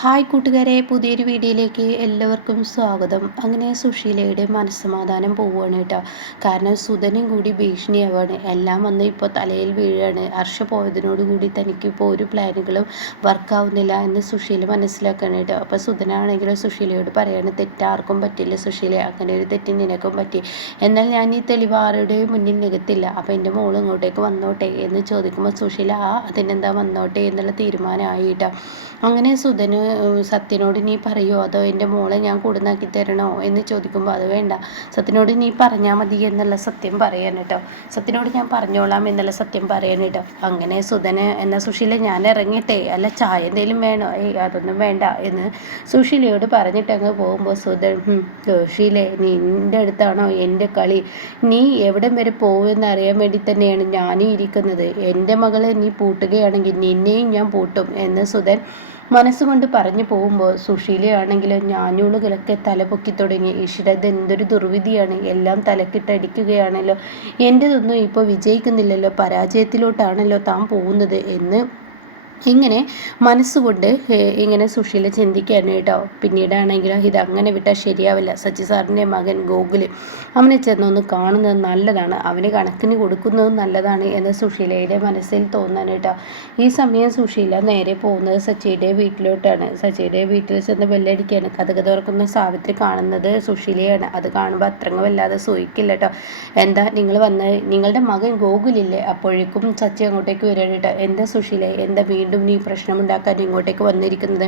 Hi കൂട്ടുകാരെ, പുതിയൊരു വീഡിയോയിലേക്ക് എല്ലാവർക്കും സ്വാഗതം. അങ്ങനെ സുശീലയുടെ മനസ്സമാധാനം പോവുകയാണ് കേട്ടോ. കാരണം സുധനും കൂടി ഭീഷണിയാവാണ്. എല്ലാം വന്ന് ഇപ്പോൾ തലയിൽ വീഴാണ്. ഹർഷ പോയതിനോടുകൂടി തനിക്കിപ്പോൾ ഒരു പ്ലാനുകളും വർക്കാവുന്നില്ല എന്ന് സുശീല മനസ്സിലാക്കുകയാണ് കേട്ടോ. അപ്പോൾ സുധനാണെങ്കിലും സുശീലയോട് പറയാണ്, തെറ്റാർക്കും പറ്റില്ല സുശീല, അങ്ങനെ ഒരു തെറ്റ് നിനക്കും പറ്റി. എന്നാൽ ഞാൻ ഈ തെളിവ് ആരുടെയും മുന്നിൽ നികത്തില്ല. അപ്പോൾ എൻ്റെ മോൾ ഇങ്ങോട്ടേക്ക് വന്നോട്ടെ എന്ന് ചോദിക്കുമ്പോൾ സുശീല അതിനെന്താ വന്നോട്ടെ എന്നുള്ള തീരുമാനമായി കേട്ടോ. അങ്ങനെ സുധന് സത്യനോട് നീ പറയുമോ അതോ എൻ്റെ മോളെ ഞാൻ കൂടുന്നാക്കി തരണോ എന്ന് ചോദിക്കുമ്പോൾ അത് വേണ്ട, സത്യനോട് നീ പറഞ്ഞാൽ മതി എന്നുള്ള സത്യം പറയാൻ കേട്ടോ. സത്യനോട് ഞാൻ പറഞ്ഞോളാം എന്നുള്ള സത്യം പറയാൻ കേട്ടോ. അങ്ങനെ സുധന് എന്നാൽ സുശീല ഞാൻ ഇറങ്ങിയിട്ടെ, അല്ല ചായ എന്തെങ്കിലും വേണോ? അതൊന്നും വേണ്ട എന്ന് സുശീലയോട് പറഞ്ഞിട്ട് അങ്ങ് പോകുമ്പോൾ സുധൻ, സുശീലേ നിൻ്റെ അടുത്താണോ എൻ്റെ കളി? നീ എവിടം വരെ പോകുമെന്ന് അറിയാൻ വേണ്ടി തന്നെയാണ് ഞാനും ഇരിക്കുന്നത്. എൻ്റെ മകളെ നീ പൂട്ടുകയാണെങ്കിൽ നിന്നെയും ഞാൻ പൂട്ടും എന്ന് സുധൻ മനസ്സുകൊണ്ട് പറഞ്ഞു പോകുമ്പോൾ സുശീലയാണെങ്കിൽ ഞാഞ്ഞൂളുകളൊക്കെ തലപൊക്കി തുടങ്ങി. ഈശ്വര, ഇത് എന്തൊരു ദുർവിധിയാണ്, എല്ലാം തലക്കിട്ടടിക്കുകയാണല്ലോ, എൻ്റെതൊന്നും ഇപ്പോൾ വിജയിക്കുന്നില്ലല്ലോ, പരാജയത്തിലോട്ടാണല്ലോ താൻ പോകുന്നത് എന്ന് ഇങ്ങനെ മനസ്സുകൊണ്ട് ഇങ്ങനെ സുശീല ചിന്തിക്കുകയാണ് കേട്ടോ. പിന്നീടാണെങ്കിലും ഇതങ്ങനെ വിട്ടാൽ ശരിയാവില്ല. സച്ചി സാറിൻ്റെ മകൻ ഗോകുല്, അവനെ ചെന്നൊന്ന് കാണുന്നത് നല്ലതാണ്, അവന് കണക്കിന് കൊടുക്കുന്നത് നല്ലതാണ് എന്ന് സുശീലയുടെ മനസ്സിൽ തോന്നാൻ കേട്ടോ. ഈ സമയം സുശീല നേരെ പോകുന്നത് സച്ചിയുടെ വീട്ടിലോട്ടാണ്. സച്ചിയുടെ വീട്ടിൽ ചെന്ന് ബെല്ലടിക്കുകയാണ്. കഥക തുറക്കുന്ന സാവിത്രി കാണുന്നത് സുശീലയാണ്. അത് കാണുമ്പോൾ അത്രങ്ങ് വല്ലാതെ സൂഹിക്കില്ല കേട്ടോ. എന്താ നിങ്ങൾ വന്ന്, നിങ്ങളുടെ മകൻ ഗോകുലില്ലേ? അപ്പോഴേക്കും സച്ചി അങ്ങോട്ടേക്ക് വരികയാണ് കേട്ടോ. എന്താ സുശീല, എന്താ വീണ്ടും നീ പ്രശ്നമുണ്ടാക്കാൻ ഇങ്ങോട്ടേക്ക് വന്നിരിക്കുന്നത്?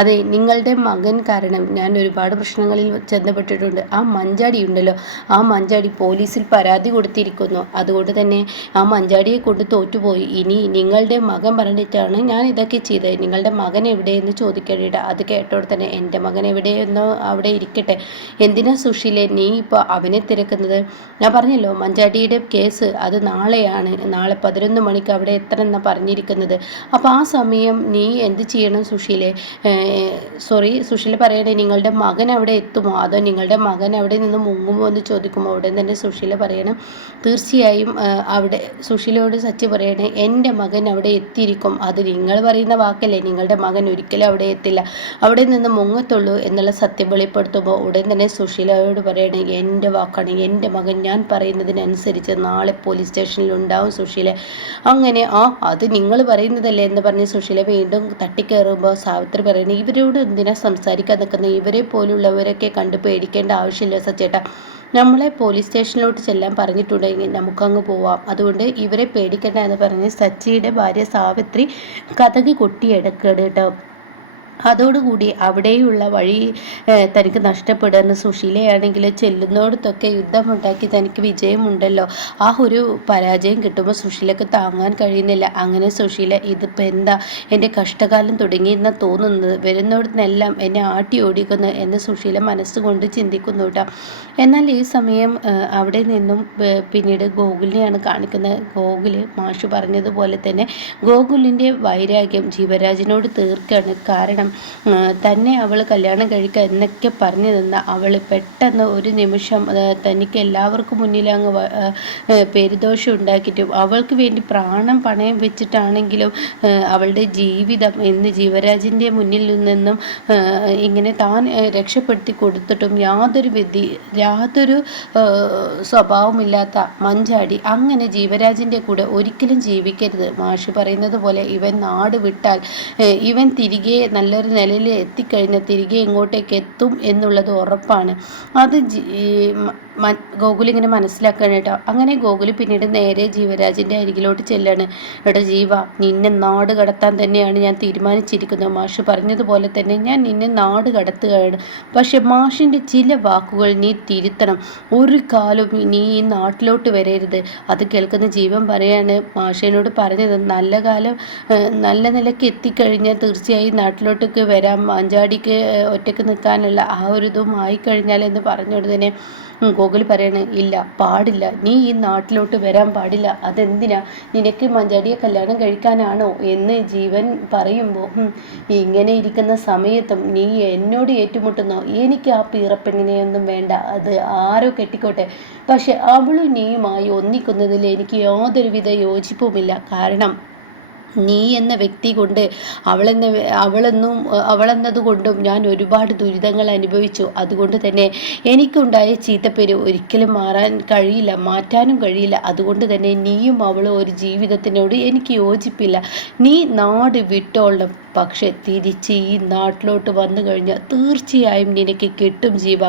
അതെ, നിങ്ങളുടെ മകൻ കാരണം ഞാൻ ഒരുപാട് പ്രശ്നങ്ങളിൽ ചെന്നപ്പെട്ടിട്ടുണ്ട്. ആ മഞ്ചാടി ഉണ്ടല്ലോ, ആ മഞ്ചാടി പോലീസിൽ പരാതി കൊടുത്തിരിക്കുന്നു. അതുകൊണ്ട് തന്നെ ആ മഞ്ചാടിയെ കൊണ്ട് തോറ്റുപോയി. ഇനി നിങ്ങളുടെ മകൻ പറഞ്ഞിട്ടാണ് ഞാൻ ഇതൊക്കെ ചെയ്തത്. നിങ്ങളുടെ മകൻ എവിടെയെന്ന് ചോദിക്കേണ്ട. അത് കേട്ടോടെ തന്നെ എൻ്റെ മകൻ എവിടെയെന്നോ അവിടെ ഇരിക്കട്ടെ, എന്തിനാ സുശീലെ നീ ഇപ്പോൾ അവനെ തിരക്കുന്നത്? ഞാൻ പറഞ്ഞല്ലോ മഞ്ചാടിയുടെ കേസ് അത് നാളെയാണ്, നാളെ 11 മണിക്ക് അവിടെ എത്തണമെന്നാണ് പറഞ്ഞിരിക്കുന്നത്. അപ്പോൾ ആ സമയം നീ എന്ത് ചെയ്യണം സുശീലെ? സുശീല പറയണേ, നിങ്ങളുടെ മകൻ അവിടെ എത്തുമോ അതോ നിങ്ങളുടെ മകൻ അവിടെ നിന്ന് മുങ്ങുമോ എന്ന് ചോദിക്കുമ്പോൾ ഉടൻ തന്നെ സുശീല പറയണം തീർച്ചയായും അവിടെ. സുശീലയോട് സച്ചി പറയണേ, എൻ്റെ മകൻ അവിടെ എത്തിയിരിക്കും. അത് നിങ്ങൾ പറയുന്ന വാക്കല്ലേ, നിങ്ങളുടെ മകൻ ഒരിക്കലും അവിടെ എത്തില്ല, അവിടെ നിന്ന് മുങ്ങത്തുള്ളൂ എന്നുള്ള സത്യം വെളിപ്പെടുത്തുമ്പോൾ ഉടൻ തന്നെ സുശീലയോട് പറയണേ, എൻ്റെ വാക്കാണ്, എൻ്റെ മകൻ ഞാൻ പറയുന്നതിനനുസരിച്ച് നാളെ പോലീസ് സ്റ്റേഷനിൽ ഉണ്ടാവും സുശീല. അങ്ങനെ അത് നിങ്ങൾ പറയുന്നതല്ലേ എന്ന് പറഞ്ഞ് സുശീല വീണ്ടും തട്ടിക്കയറുമ്പോൾ സാവിത്രി പറയുന്നത്, ഇവരോട് എന്തിനാ സംസാരിക്കാൻ നിൽക്കുന്നത്? ഇവരെ പോലുള്ളവരൊക്കെ കണ്ട് പേടിക്കേണ്ട ആവശ്യമില്ല സച്ചേട്ടാ, നമ്മളെ പോലീസ് സ്റ്റേഷനിലോട്ട് ചെല്ലാൻ പറഞ്ഞിട്ടുണ്ടെങ്കിൽ നമുക്കങ്ങ് പോവാം, അതുകൊണ്ട് ഇവരെ പേടിക്കേണ്ട എന്ന് പറഞ്ഞ് സച്ചിയുടെ ഭാര്യ സാവിത്രി കഥക് കൊട്ടിയെടുക്കണം കേട്ടോ. അതോടുകൂടി അവിടെയുള്ള വഴി തനിക്ക് നഷ്ടപ്പെടുന്ന സുശീലയാണെങ്കിൽ ചെല്ലുന്നിടത്തൊക്കെ യുദ്ധമുണ്ടാക്കി തനിക്ക് വിജയമുണ്ടല്ലോ, ആ ഒരു പരാജയം കിട്ടുമ്പോൾ സുശീലക്ക് താങ്ങാൻ കഴിയുന്നില്ല. അങ്ങനെ സുശീല ഇതിപ്പോൾ എന്താ എൻ്റെ കഷ്ടകാലം തുടങ്ങിയെന്ന് തോന്നുന്നത്, വരുന്നിടത്തുനിന്നെല്ലാം എന്നെ ആട്ടി ഓടിക്കുന്നു എന്ന് സുശീല മനസ്സുകൊണ്ട് ചിന്തിക്കുന്നു കേട്ടോ. എന്നാൽ ഈ സമയം അവിടെ നിന്നും പിന്നീട് ഗോകുലിനെയാണ് കാണിക്കുന്നത്. ഗോകുല് മാഷ് പറഞ്ഞതുപോലെ തന്നെ ഗോകുലിൻ്റെ വൈരാഗ്യം ജീവരാജിനോട് തീർക്കാണ്. കാരണം തന്നെ അവൾ കല്യാണം കഴിക്കുക എന്നൊക്കെ പറഞ്ഞു നിന്ന അവൾ പെട്ടെന്ന് ഒരു നിമിഷം തനിക്ക് എല്ലാവർക്കും മുന്നിൽ അങ്ങ് പേരുദോഷം ഉണ്ടാക്കിയിട്ടും അവൾക്ക് വേണ്ടി പ്രാണം പണയം വെച്ചിട്ടാണെങ്കിലും അവളുടെ ജീവിതം എന്ന് ജീവരാജിൻ്റെ മുന്നിൽ നിന്നും ഇങ്ങനെ താൻ രക്ഷപ്പെടുത്തി കൊടുത്തിട്ടും യാതൊരു സ്വഭാവമില്ലാത്ത മഞ്ചാടി അങ്ങനെ ജീവരാജിൻ്റെ കൂടെ ഒരിക്കലും ജീവിക്കരുത്. മാഷി പറയുന്നത് പോലെ ഇവൻ നാട് വിട്ടാൽ ഇവൻ തിരികെ നല്ലൊരു നിലയിൽ എത്തിക്കഴിഞ്ഞാൽ തിരികെ ഇങ്ങോട്ടേക്ക് എത്തും എന്നുള്ളത് ഉറപ്പാണ്. അത് ഗോകുൽ ഇങ്ങനെ മനസ്സിലാക്കണം കേട്ടോ. അങ്ങനെ ഗോകുൽ പിന്നീട് നേരെ ജീവരാജിൻ്റെ അരികിലോട്ട് ചെല്ലാണ്. എടാ ജീവ, നിന്നെ നാട് കടത്താൻ തന്നെയാണ് ഞാൻ തീരുമാനിച്ചിരിക്കുന്നത്. മാഷ് പറഞ്ഞതുപോലെ തന്നെ ഞാൻ നിന്നെ നാട് കടത്തുകയാണ്. പക്ഷെ മാഷിൻ്റെ ചില വാക്കുകൾ നീ തിരുത്തണം. ഒരു കാലം നീ ഈ നാട്ടിലോട്ട് വരരുത്. അത് കേൾക്കുന്ന ജീവൻ പറയാണ്, മാഷിനോട് പറഞ്ഞത് നല്ല നിലയ്ക്ക് എത്തിക്കഴിഞ്ഞാൽ തീർച്ചയായും നാട്ടിലോട്ടൊക്കെ വരാം, മഞ്ചാടിക്ക് ഒറ്റയ്ക്ക് നിൽക്കാനുള്ള ആ ഒരു ഇതും ആയിക്കഴിഞ്ഞാൽ എന്ന് പറഞ്ഞുകൊണ്ടതിനെ ഗോകുൽ പറയണ, ഇല്ല പാടില്ല, നീ ഈ നാട്ടിലോട്ട് വരാൻ പാടില്ല. അതെന്തിനാ, നിനക്ക് മഞ്ചാടിയെ കല്യാണം കഴിക്കാനാണോ എന്ന് ജീവൻ പറയുമ്പോൾ ഇങ്ങനെ ഇരിക്കുന്ന സമയത്തും നീ എന്നോട് ഏറ്റുമുട്ടുന്നോ? എനിക്ക് ആ പീറപ്പെണ്ണിനെയൊന്നും വേണ്ട, അത് ആരോ കെട്ടിക്കോട്ടെ, പക്ഷെ അവളും നീയുമായി ഒന്നിക്കുന്നതിൽ എനിക്ക് യാതൊരുവിധ യോജിപ്പുമില്ല. കാരണം നീ എന്ന വ്യക്തി കൊണ്ട് അവളെന്നതുകൊണ്ടും ഞാൻ ഒരുപാട് ദുരിതങ്ങൾ അനുഭവിച്ചു. അതുകൊണ്ട് തന്നെ എനിക്കുണ്ടായ ചീത്തപ്പേര് ഒരിക്കലും മാറാൻ കഴിയില്ല, മാറ്റാനും കഴിയില്ല. അതുകൊണ്ട് തന്നെ നീയും അവളും ഒരു ജീവിതത്തിനോട് എനിക്ക് യോജിപ്പില്ല. നീ നാട് വിട്ടോളണം. പക്ഷെ തിരിച്ച് ഈ നാട്ടിലോട്ട് വന്നു കഴിഞ്ഞാൽ തീർച്ചയായും നിനക്ക് കിട്ടും ജീവ.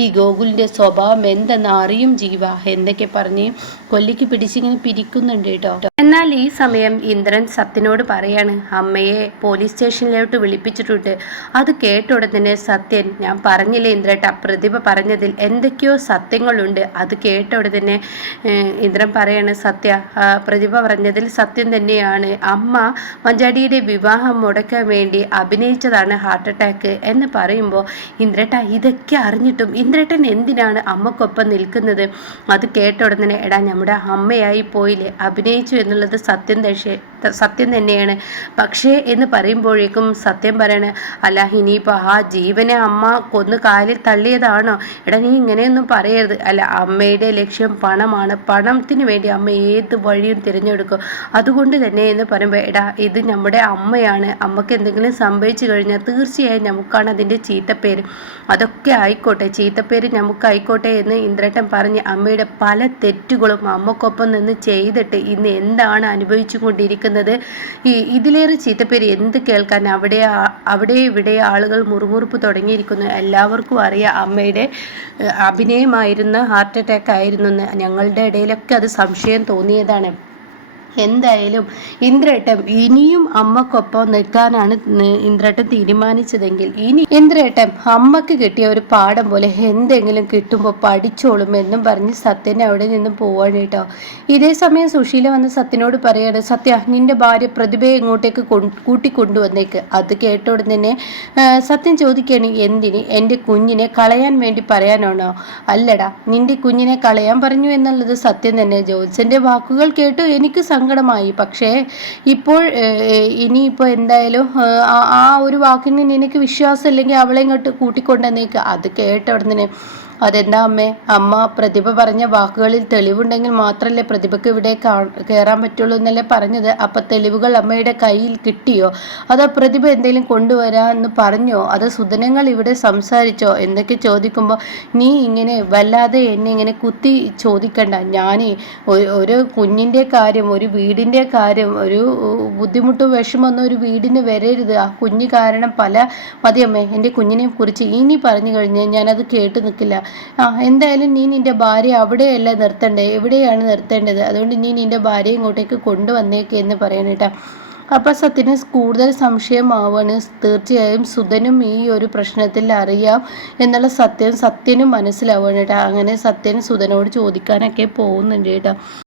ഈ ഗോകുലിൻ്റെ സ്വഭാവം എന്തെന്ന് അറിയും ജീവ എന്നൊക്കെ പറഞ്ഞ് കൊല്ലിക്ക് പിടിച്ചിങ്ങനെ പിരിക്കുന്നുണ്ട് കേട്ടോ. എന്നാൽ ഈ സമയം ഇന്ദ്രൻ സത്യനോട് പറയാണ്, അമ്മയെ പോലീസ് സ്റ്റേഷനിലോട്ട് വിളിപ്പിച്ചിട്ടുണ്ട്. അത് കേട്ട ഉടനെ സത്യൻ, ഞാൻ പറഞ്ഞില്ലേ ഇന്ദ്രേട്ട, പ്രതിഭ പറഞ്ഞതിൽ എന്തൊക്കെയോ സത്യങ്ങളുണ്ട്. അത് കേട്ട ഉടനെ ഇന്ദ്രൻ പറയാണ്, പ്രതിഭ പറഞ്ഞതിൽ സത്യം തന്നെയാണ്. അമ്മ മഞ്ചാടിയുടെ വിവാഹം മുടക്കാൻ വേണ്ടി അഭിനയിച്ചതാണ് ഹാർട്ട് അറ്റാക്ക് എന്ന് പറയുമ്പോൾ, ഇന്ദ്രേട്ട ഇതൊക്കെ അറിഞ്ഞിട്ടും ഇന്ദ്രേട്ടൻ എന്തിനാണ് അമ്മക്കൊപ്പം നിൽക്കുന്നത്? അത് കേട്ട ഉടനെ, എടാ നമ്മുടെ അമ്മയായി പോയില്ലേ, അഭിനയിച്ചു എന്നുള്ളത് സത്യം തന്നെയാണ്. പക്ഷേ എന്ന് പറയുമ്പോഴേക്കും സത്യം പറയണ, അല്ല ഇനിയിപ്പോൾ ആ ജീവനെ അമ്മ കൊന്നു കാലിൽ തള്ളിയതാണോ? എടാ നീ ഇങ്ങനെയൊന്നും പറയരുത്. അല്ല, അമ്മയുടെ ലക്ഷ്യം പണമാണ്. പണത്തിന് വേണ്ടി അമ്മ ഏത് വഴിയും തിരഞ്ഞെടുക്കും. അതുകൊണ്ട് തന്നെ എന്ന് പറയുമ്പോൾ, എടാ ഇത് നമ്മുടെ അമ്മയാണ്. അമ്മക്ക് എന്തെങ്കിലും സംഭവിച്ചു കഴിഞ്ഞാൽ തീർച്ചയായും നമുക്കാണ് അതിൻ്റെ ചീത്തപ്പേര്. അതൊക്കെ ആയിക്കോട്ടെ, ചീത്തപ്പേര് നമുക്കായിക്കോട്ടെ എന്ന് ഇന്ദ്രേട്ടൻ പറഞ്ഞ് അമ്മയുടെ പല തെറ്റുകളും അമ്മക്കൊപ്പം നിന്ന് ചെയ്തിട്ട് ഇന്ന് എന്താണ് അനുഭവിച്ചു കൊണ്ടിരിക്കുന്നത്? ഇതിലേറെ ചീത്തപ്പേര് എന്ത് കേൾക്കാൻ? അവിടെ ഇവിടെ ആളുകൾ മുറുമുറുപ്പ് തുടങ്ങിയിരിക്കുന്നു. എല്ലാവർക്കും അറിയാം അമ്മയുടെ അഭിനയമായിരുന്ന ഹാർട്ട് അറ്റാക്ക് ആയിരുന്നെന്ന്. ഞങ്ങളുടെ ഇടയിലൊക്കെ അത് സംശയം തോന്നിയതാണ്. എന്തായാലും ഇന്ദ്രേട്ടൻ ഇനിയും അമ്മക്കൊപ്പം നിൽക്കാനാണ് ഇന്ദ്രേട്ടൻ തീരുമാനിച്ചതെങ്കിൽ ഇനി ഇന്ദ്രേട്ടൻ അമ്മക്ക് കിട്ടിയ ഒരു പാഠം പോലെ എന്തെങ്കിലും കിട്ടുമ്പോൾ പഠിച്ചോളും എന്നും പറഞ്ഞ് സത്യനെ അവിടെ നിന്നും പോവാണ് കേട്ടോ. ഇതേ സമയം സുശീല വന്ന് സത്യനോട് പറയാണ്, സത്യ നിന്റെ ഭാര്യ പ്രതിഭയെ ഇങ്ങോട്ടേക്ക് കൂട്ടിക്കൊണ്ടുവന്നേക്ക്. അത് കേട്ട ഉടനെ തന്നെ സത്യം ചോദിക്കുകയാണ്, എന്തിന്? എൻ്റെ കുഞ്ഞിനെ കളയാൻ വേണ്ടി പറയാനാണോ? അല്ലടാ, നിന്റെ കുഞ്ഞിനെ കളയാൻ പറഞ്ഞു എന്നുള്ളത് സത്യം തന്നെ. ജോത്സന്റെ വാക്കുകൾ കേട്ടു എനിക്ക് സങ്കടമായി. പക്ഷേ ഇപ്പോൾ ഇനിയിപ്പോൾ എന്തായാലും ആ ഒരു വാക്കിന് നിനക്ക് വിശ്വാസം ഇല്ലെങ്കിൽ അവളെ ഇങ്ങോട്ട് കൂട്ടിക്കൊണ്ടുവന്നേക്ക്. അത് കേട്ട ഉടനെ, അതെന്താ അമ്മേ? അമ്മ പ്രതിഭ പറഞ്ഞ വാക്കുകളിൽ തെളിവുണ്ടെങ്കിൽ മാത്രമല്ലേ പ്രതിഭയ്ക്ക് ഇവിടെ കയറാൻ പറ്റുള്ളൂ എന്നല്ലേ പറഞ്ഞത്? അപ്പം തെളിവുകൾ അമ്മയുടെ കയ്യിൽ കിട്ടിയോ? അതോ പ്രതിഭ എന്തെങ്കിലും കൊണ്ടുവരാമെന്ന് പറഞ്ഞോ? അതോ സുധനങ്ങൾ ഇവിടെ സംസാരിച്ചോ എന്നൊക്കെ ചോദിക്കുമ്പോൾ, നീ ഇങ്ങനെ വല്ലാതെ എന്നെ ഇങ്ങനെ കുത്തി ചോദിക്കണ്ട. ഞാൻ ഒരു കുഞ്ഞിൻ്റെ കാര്യം, ഒരു വീടിൻ്റെ കാര്യം, ഒരു ബുദ്ധിമുട്ടും വിഷമമൊന്നും ഒരു വീടിന് വരരുത്. ആ കുഞ്ഞ് കാരണം മതിയമ്മേ, എൻ്റെ കുഞ്ഞിനെ കുറിച്ച് ഇനി പറഞ്ഞു കഴിഞ്ഞാൽ ഞാനത് കേട്ട് നിൽക്കില്ല. എന്തായാലും നീ നിന്റെ ഭാര്യ അവിടെയല്ല നിർത്തേണ്ടത്, എവിടെയാണ് നിർത്തേണ്ടത്. അതുകൊണ്ട് നീ നിന്റെ ഭാര്യയെ ഇങ്ങോട്ടേക്ക് കൊണ്ടുവന്നേക്ക് എന്ന് പറയണേട്ടാ. അപ്പം സത്യന് കൂടുതൽ സംശയമാവാണ്. തീർച്ചയായും സുധനും ഈ ഒരു പ്രശ്നത്തിൽ അറിയാം എന്നുള്ള സത്യനും മനസ്സിലാവാണ് കേട്ടോ. അങ്ങനെ സത്യൻ സുധനോട് ചോദിക്കാനൊക്കെ പോകുന്നുണ്ട് കേട്ടോ.